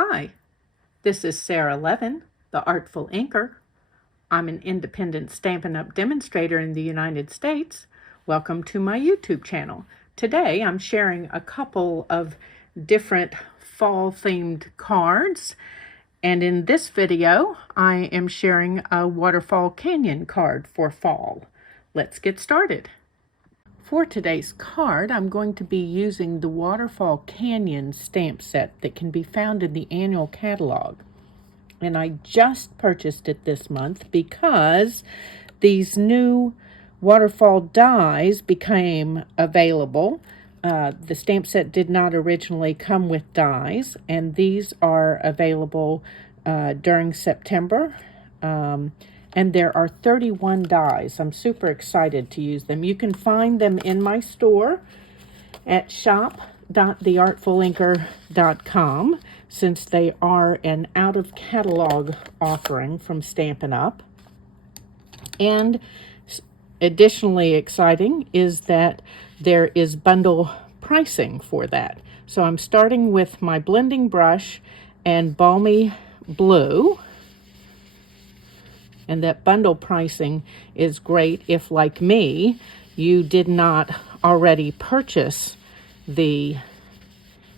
Hi, this is Sara Levin, the Artful Inker. I'm an independent Stampin' Up! Demonstrator in the United States. Welcome to my YouTube channel. Today I'm sharing a couple of different fall-themed cards. And in this video, I am sharing a Waterfall Canyon card for fall. Let's get started. For today's card, I'm going to be using the Waterfall Canyon stamp set that can be found in the annual catalog. And I just purchased it this month because these new Waterfall Dies became available. The stamp set did not originally come with dies, and these are available during September. And there are 31 dies. I'm super excited to use them. You can find them in my store at shop.theartfulinker.com, since they are an out-of-catalog offering from Stampin' Up. And additionally exciting is that there is bundle pricing for that. So I'm starting with my blending brush and balmy blue. And that bundle pricing is great if, like me, you did not already purchase the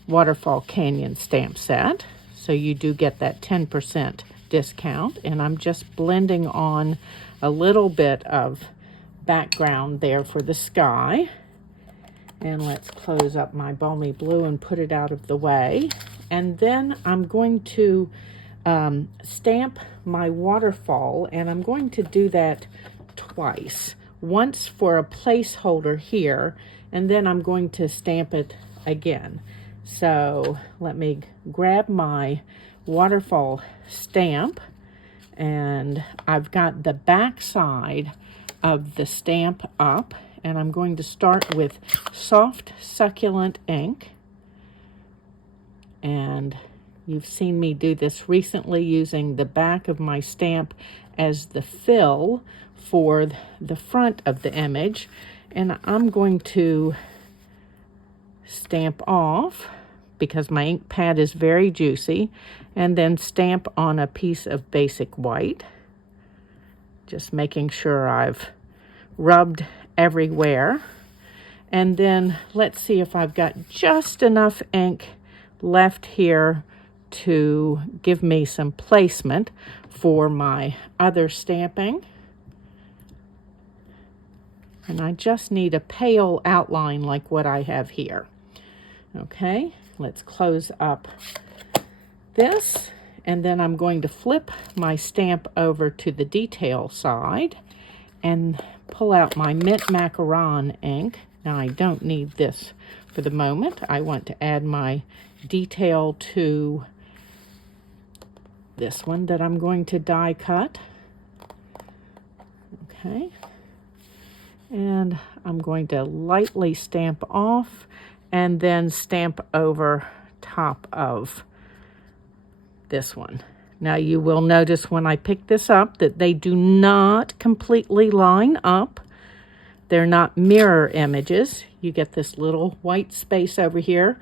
Waterfall Canyon stamp set. So you do get that 10% discount. And I'm just blending on a little bit of background there for the sky. And let's close up my balmy blue and put it out of the way. And then I'm going to stamp my waterfall, and I'm going to do that twice. Once for a placeholder here, and then I'm going to stamp it again. So let me grab my waterfall stamp, and I've got the back side of the stamp up, and I'm going to start with soft succulent ink. And you've seen me do this recently using the back of my stamp as the fill for the front of the image. And I'm going to stamp off because my ink pad is very juicy, and then stamp on a piece of basic white. Just making sure I've rubbed everywhere. And then let's see if I've got just enough ink left here to give me some placement for my other stamping. And I just need a pale outline like what I have here. Okay, let's close up this, and then I'm going to flip my stamp over to the detail side and pull out my mint macaron ink. Now I don't need this for the moment. I want to add my detail to this one that I'm going to die cut. Okay, and I'm going to lightly stamp off and then stamp over top of this one. Now you will notice when I pick this up that they do not completely line up. They're not mirror images. You get this little white space over here.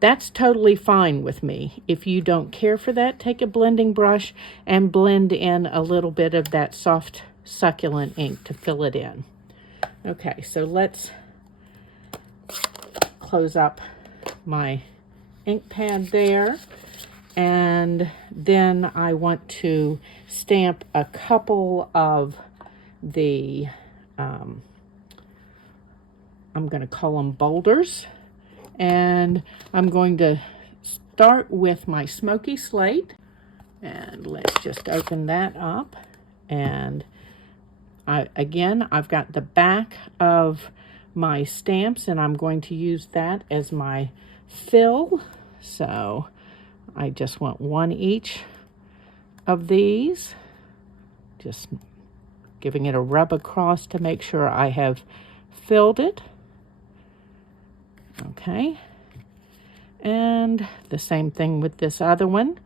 That's totally fine with me. If you don't care for that, take a blending brush and blend in a little bit of that soft succulent ink to fill it in. Okay, so let's close up my ink pad there. And then I want to stamp a couple of the, I'm going to call them boulders. And I'm going to start with my smoky slate. And let's just open that up. And I've got the back of my stamps, and I'm going to use that as my fill. So I just want one each of these. Just giving it a rub across to make sure I have filled it. Okay, and the same thing with this other one.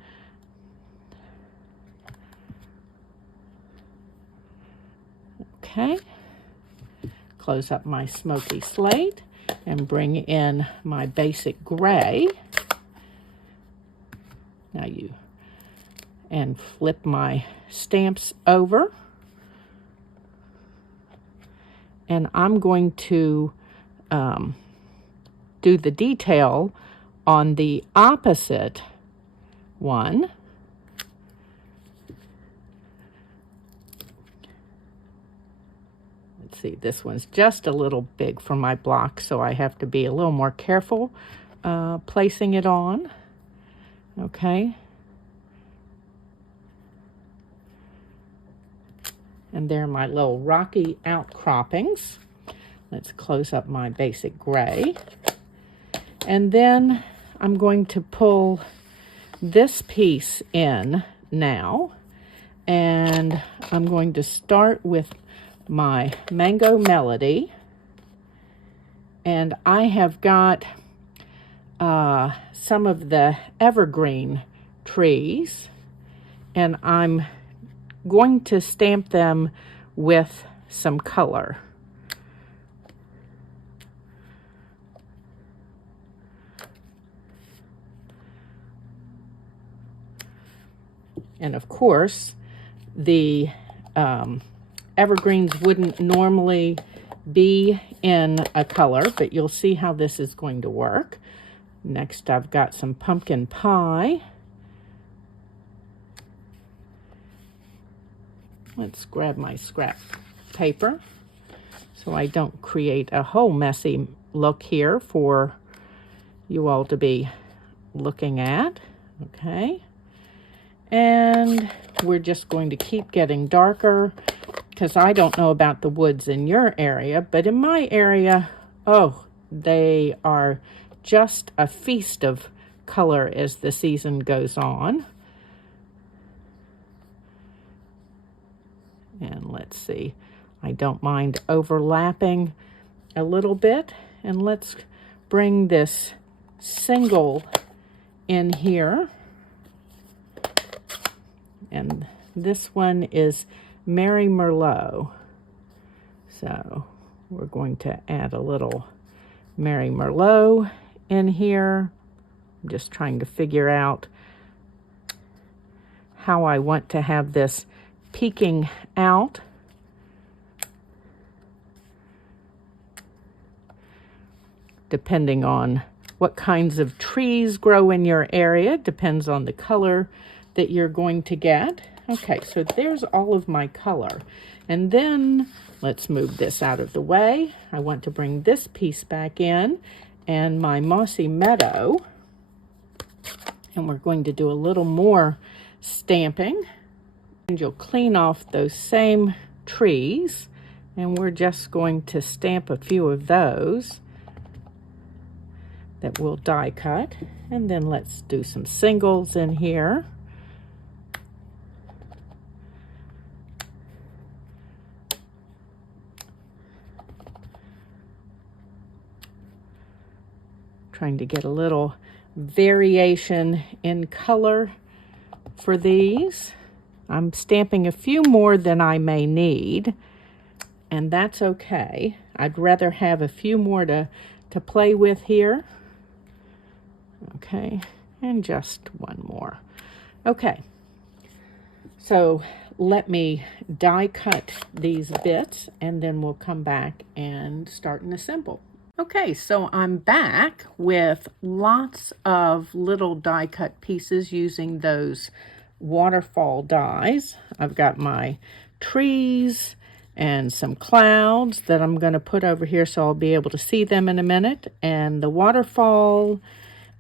Okay, close up my smoky slate and bring in my basic gray. Now and flip my stamps over. And I'm going to do the detail on the opposite one. Let's see, this one's just a little big for my block, so I have to be a little more careful placing it on. Okay. And there are my little rocky outcroppings. Let's close up my basic gray. And then I'm going to pull this piece in now. And I'm going to start with my Mango Melody. And I have got some of the evergreen trees. And I'm going to stamp them with some color. And of course, the evergreens wouldn't normally be in a color, but you'll see how this is going to work. Next, I've got some pumpkin pie. Let's grab my scrap paper so I don't create a whole messy look here for you all to be looking at. Okay. And we're just going to keep getting darker because I don't know about the woods in your area, but in my area, oh, they are just a feast of color as the season goes on. And let's see, I don't mind overlapping a little bit. And let's bring this single in here. And this one is Mary Merlot. So we're going to add a little Mary Merlot in here. I'm just trying to figure out how I want to have this peeking out. Depending on what kinds of trees grow in your area, depends on the color that you're going to get. Okay, so there's all of my color. And then let's move this out of the way. I want to bring this piece back in and my mossy meadow. And we're going to do a little more stamping. And you'll clean off those same trees. And we're just going to stamp a few of those that we'll die cut. And then let's do some singles in here. Trying to get a little variation in color for these. I'm stamping a few more than I may need, and that's okay. I'd rather have a few more to play with here. Okay, and just one more. Okay, so let me die cut these bits, and then we'll come back and start and assemble. Okay, so I'm back with lots of little die cut pieces using those Waterfall dies. I've got my trees and some clouds that I'm going to put over here so I'll be able to see them in a minute, and the waterfall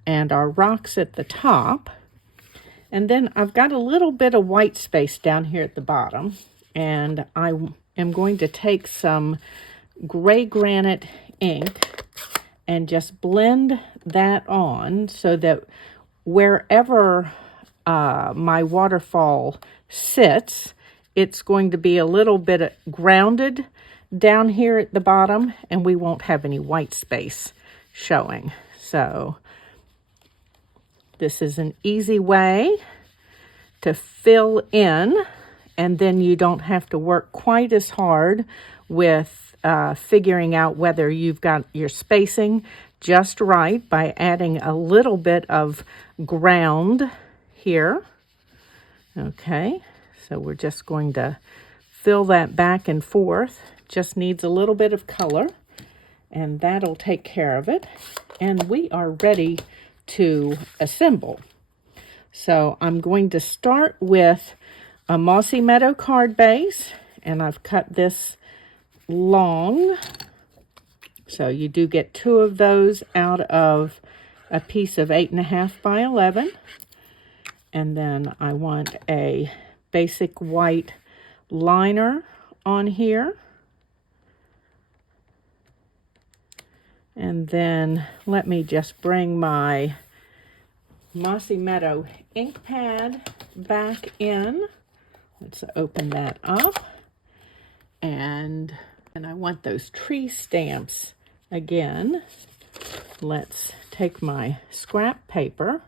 and our rocks at the top. And then I've got a little bit of white space down here at the bottom, and I am going to take some gray granite ink and just blend that on so that wherever my waterfall sits, it's going to be a little bit grounded down here at the bottom, and we won't have any white space showing. So this is an easy way to fill in, and then you don't have to work quite as hard with figuring out whether you've got your spacing just right by adding a little bit of ground here. Okay, so we're just going to fill that back and forth. Just needs a little bit of color, and that'll take care of it. And we are ready to assemble. So I'm going to start with a Mossy Meadow card base, and I've cut this long. So you do get 2 of those out of a piece of 8.5 by 11. And then I want a basic white liner on here. And then let me just bring my Mossy Meadow ink pad back in. Let's open that up. And I want those tree stamps again. Let's take my scrap paper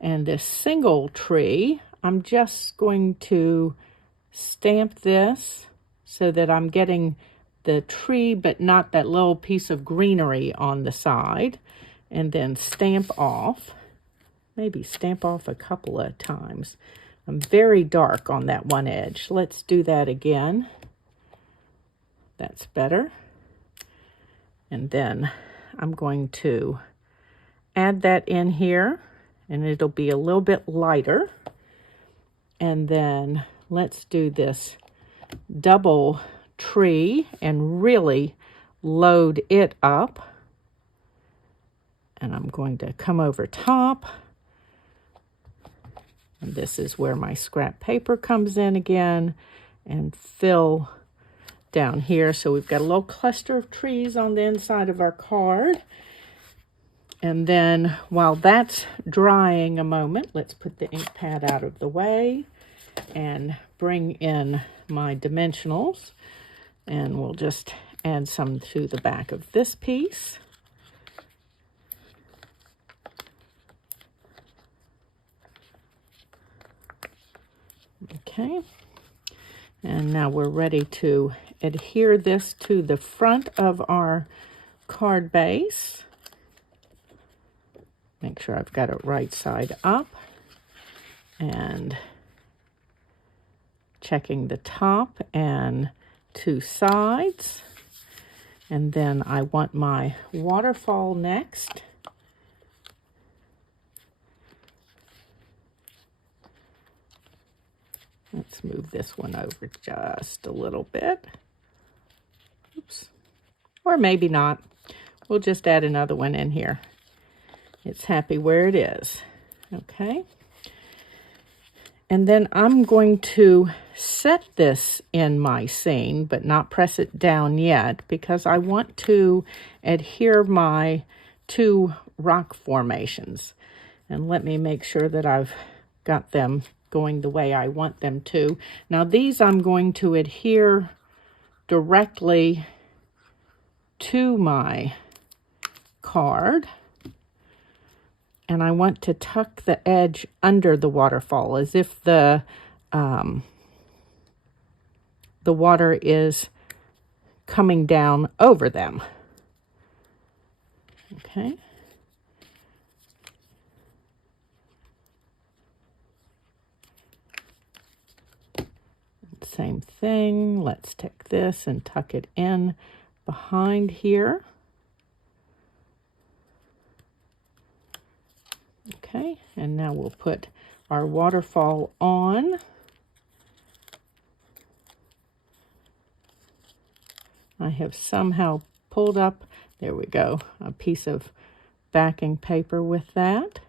and this single tree. I'm just going to stamp this so that I'm getting the tree but not that little piece of greenery on the side, and then stamp off. Maybe stamp off a couple of times. I'm very dark on that one edge. Let's do that again. That's better. And then I'm going to add that in here, and it'll be a little bit lighter. And then let's do this double tree and really load it up. And I'm going to come over top. And this is where my scrap paper comes in again, and fill down here. So we've got a little cluster of trees on the inside of our card. And then while that's drying a moment, let's put the ink pad out of the way and bring in my dimensionals. And we'll just add some to the back of this piece. Okay, and now we're ready to adhere this to the front of our card base. Make sure I've got it right side up, and checking the top and 2 sides. And then I want my waterfall next. Let's move this one over just a little bit. Oops. Or maybe not. We'll just add another one in here. It's happy where it is. Okay. And then I'm going to set this in my scene, but not press it down yet, because I want to adhere my 2 rock formations. And let me make sure that I've got them going the way I want them to. Now these I'm going to adhere directly to my card, and I want to tuck the edge under the waterfall as if the water is coming down over them. Okay. Same thing. Let's take this and tuck it in behind here. Okay, and now we'll put our waterfall on. I have somehow pulled up, there we go, a piece of backing paper with that.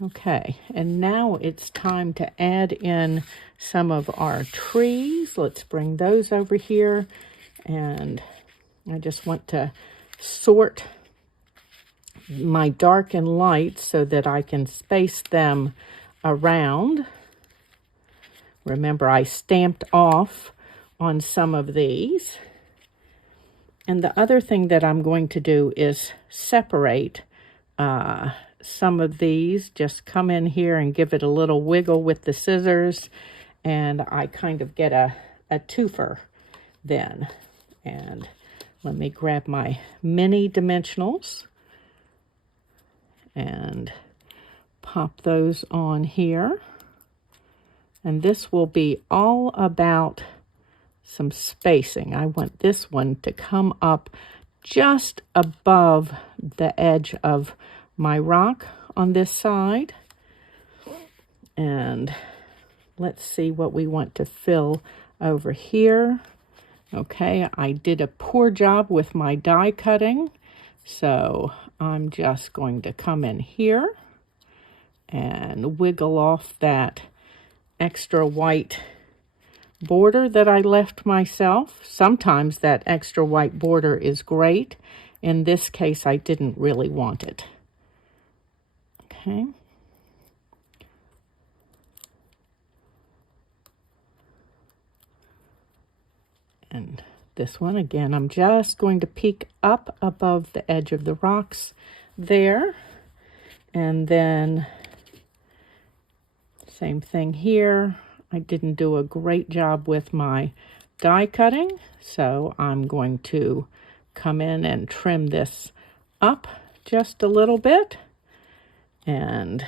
Okay, and now it's time to add in some of our trees. Let's bring those over here, and I just want to sort my dark and light so that I can space them around. Remember, I stamped off on some of these. And the other thing that I'm going to do is separate some of these. Just come in here and give it a little wiggle with the scissors, and I kind of get a twofer then. And let me grab my mini dimensionals and pop those on here. And this will be all about some spacing. I want this one to come up just above the edge of my rock on this side. And let's see what we want to fill over here. Okay, I did a poor job with my die cutting, so I'm just going to come in here and wiggle off that extra white border that I left myself. Sometimes that extra white border is great. In this case, I didn't really want it. Okay. And this one, again, I'm just going to peek up above the edge of the rocks there. And then same thing here. I didn't do a great job with my die cutting, so I'm going to come in and trim this up just a little bit and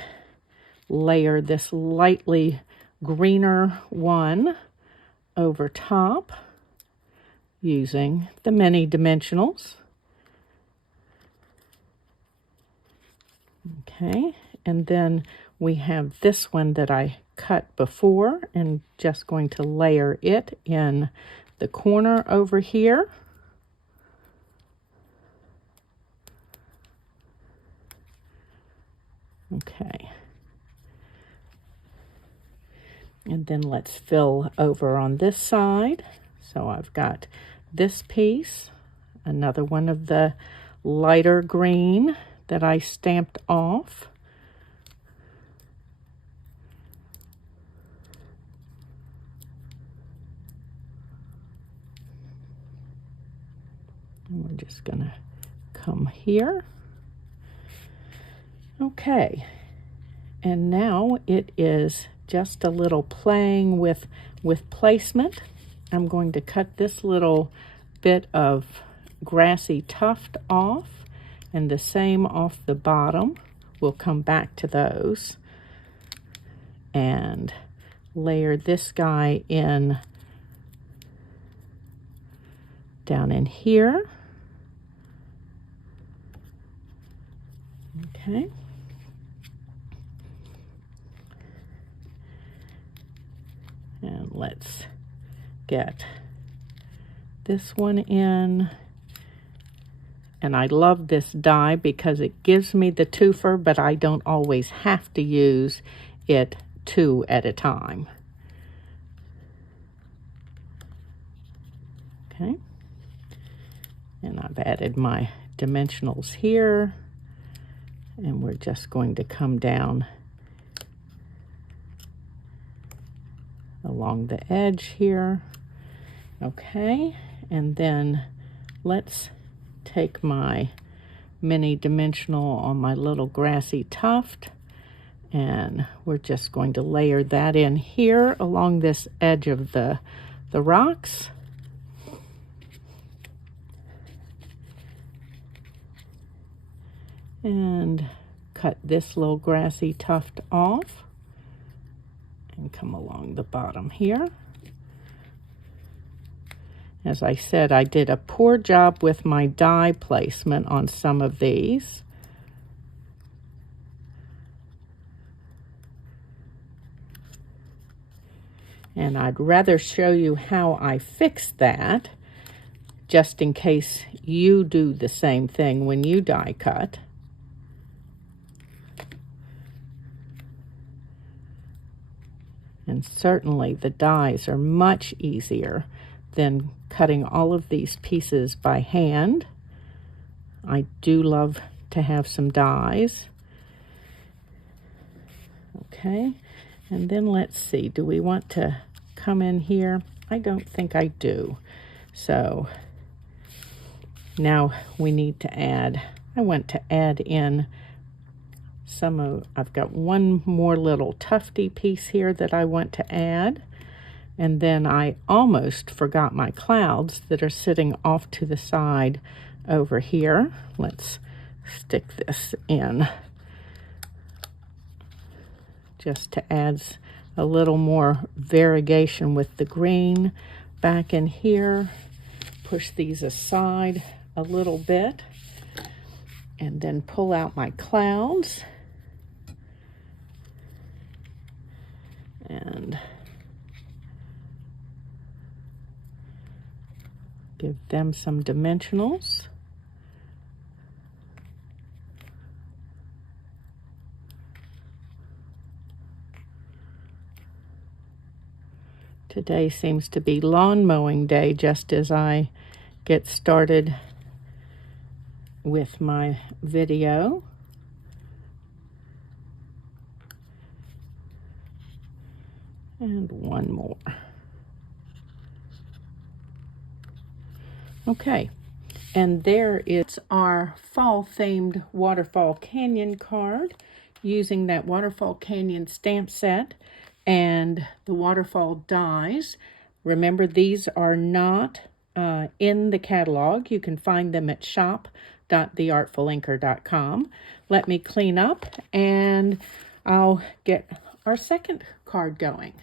layer this lightly greener one over top using the mini dimensionals. Okay, and then we have this one that I cut before and just going to layer it in the corner over here. Okay. And then let's fill over on this side. So I've got this piece, another one of the lighter green that I stamped off. And we're just gonna come here. Okay, and now it is just a little playing with placement. I'm going to cut this little bit of grassy tuft off, and the same off the bottom. We'll come back to those and layer this guy in down in here. Okay. And let's get this one in. And I love this die because it gives me the twofer, but I don't always have to use it two at a time. Okay. And I've added my dimensionals here. And we're just going to come down along the edge here. Okay, and then let's take my mini dimensional on my little grassy tuft, and we're just going to layer that in here along this edge of the rocks. And cut this little grassy tuft off and come along the bottom here. As I said, I did a poor job with my die placement on some of these. And I'd rather show you how I fixed that, just in case you do the same thing when you die cut. And certainly the dies are much easier than cutting all of these pieces by hand. I do love to have some dies. Okay, and then let's see, do we want to come in here? I don't think I do. So now we need to add, I want to add in I've got one more little tufty piece here that I want to add. And then I almost forgot my clouds that are sitting off to the side over here. Let's stick this in just to add a little more variegation with the green. Back in here, push these aside a little bit and then pull out my clouds and give them some dimensionals. Today seems to be lawn mowing day just as I get started with my video. And one more. Okay, and there is our fall-themed Waterfall Canyon card using that Waterfall Canyon stamp set and the Waterfall Dies. Remember, these are not in the catalog. You can find them at shop.theartfulinker.com. Let me clean up and I'll get our second card going.